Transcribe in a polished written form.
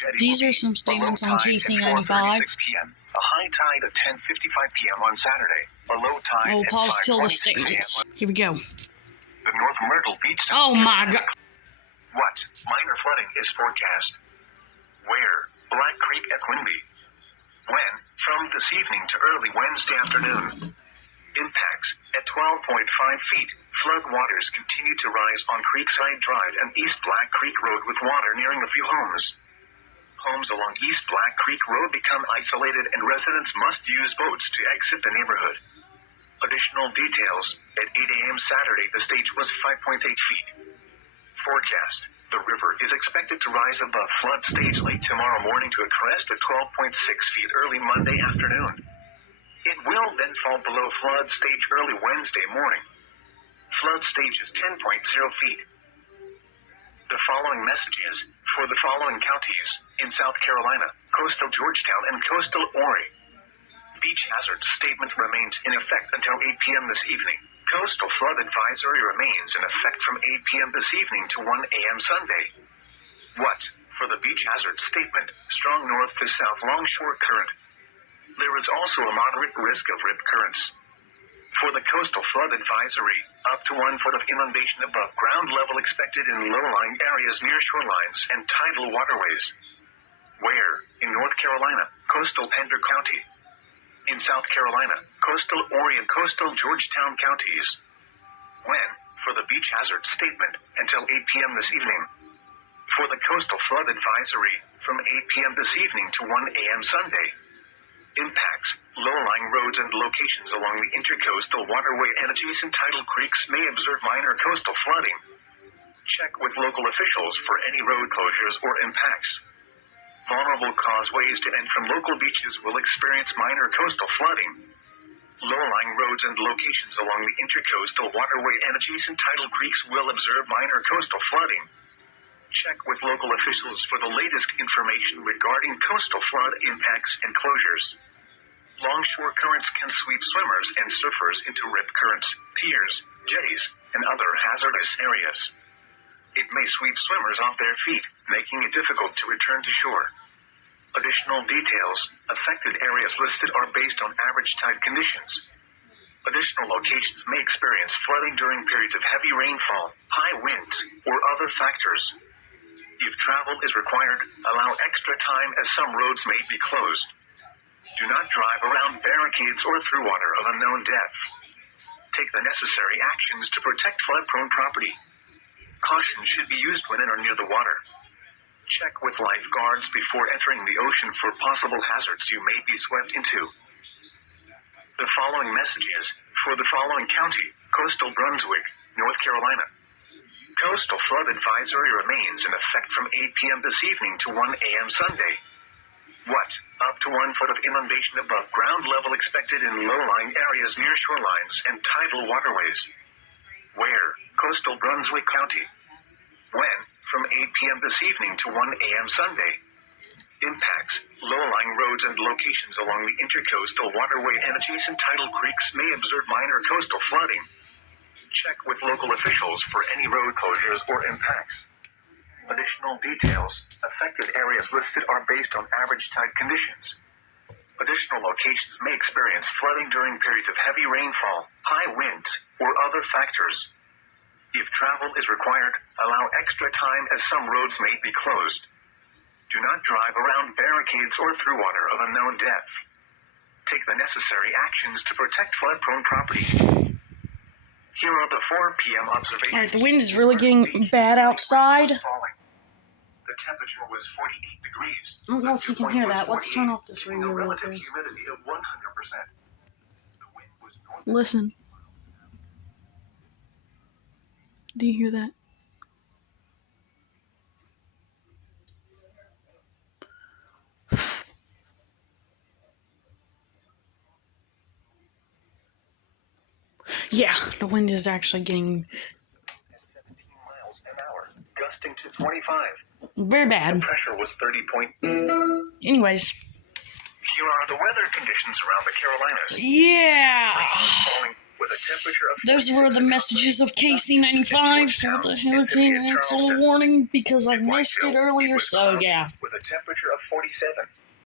jetty. These are some statements on KC95. p.m. A high tide at 10:55 p.m. on Saturday. A low tide I'll at pause till the 5:26 statements. p.m. Here we go. The North Myrtle Beach. Oh my god. What? Minor flooding is forecast. Where? Black Creek at Quinby. When? From this evening to early Wednesday afternoon. Impacts. At 12.5 feet, flood waters continue to rise on Creekside Drive and East Black Creek Road with water nearing a few homes. Homes along East Black Creek Road become isolated and residents must use boats to exit the neighborhood. Additional details. At 8 a.m. Saturday, the stage was 5.8 feet. Forecast. The river is expected to rise above flood stage late tomorrow morning to a crest at 12.6 feet early Monday afternoon. It will then fall below flood stage early Wednesday morning. Flood stage is 10.0 feet. The following messages for the following counties in South Carolina, coastal Georgetown and coastal Horry. Beach hazard statement remains in effect until 8 p.m. this evening. Coastal flood advisory remains in effect from 8 p.m. this evening to 1 a.m. Sunday. What? For the beach hazard statement, strong north to south longshore current. There is also a moderate risk of rip currents. For the coastal flood advisory, up to 1 foot of inundation above ground level expected in low-lying areas near shorelines and tidal waterways. Where? In North Carolina, coastal Pender County. In South Carolina, coastal Horry and coastal Georgetown counties. When? For the beach hazard statement, until 8 p.m. this evening. For the coastal flood advisory, from 8 p.m. this evening to 1 a.m. Sunday. Impacts. Low-lying roads and locations along the intercoastal waterway and adjacent tidal creeks may observe minor coastal flooding. Check with local officials for any road closures or impacts. Vulnerable causeways to and from local beaches will experience minor coastal flooding. Low-lying roads and locations along the intercoastal waterway and adjacent tidal creeks will observe minor coastal flooding. Check with local officials for the latest information regarding coastal flood impacts and closures. Longshore currents can sweep swimmers and surfers into rip currents, piers, jetties, and other hazardous areas. It may sweep swimmers off their feet, making it difficult to return to shore. Additional details. Affected areas listed are based on average tide conditions. Additional locations may experience flooding during periods of heavy rainfall, high winds, or other factors. If travel is required, allow extra time as some roads may be closed. Do not drive around barricades or through water of unknown depth. Take the necessary actions to protect flood-prone property. Caution should be used when in or near the water. Check with lifeguards before entering the ocean for possible hazards you may be swept into. The following messages for the following county, coastal Brunswick, North Carolina. Coastal flood advisory remains in effect from 8 p.m. this evening to 1 a.m. Sunday. What? Up to 1 foot of inundation above ground level expected in low-lying areas near shorelines and tidal waterways. Where? Coastal Brunswick County. When? From 8 p.m. this evening to 1 a.m. Sunday. Impacts. Low-lying roads and locations along the intercoastal waterway and adjacent tidal creeks may observe minor coastal flooding. Check with local officials for any road closures or impacts. Additional details. Affected areas listed are based on average tide conditions. Additional locations may experience flooding during periods of heavy rainfall, high winds, or other factors. If travel is required, allow extra time as some roads may be closed. Do not drive around barricades or through water of unknown depth. Take the necessary actions to protect flood-prone property. Here are the 4 p.m. observations. Alright, the wind is really getting bad outside. The temperature was 48 degrees. I don't know if you can hear that. Let's turn off this radio real quick. Humidity of 100%. Listen. Do you hear that? Yeah, the wind is actually getting 17 miles an hour, gusting to 25. very bad. The pressure was 30. Anyways. Here are the weather conditions around the Carolinas. Yeah. Falling with a temperature of Those were the messages of KC95 for the Hurricane Axel warning because I missed it earlier, so yeah. With a temperature of 47.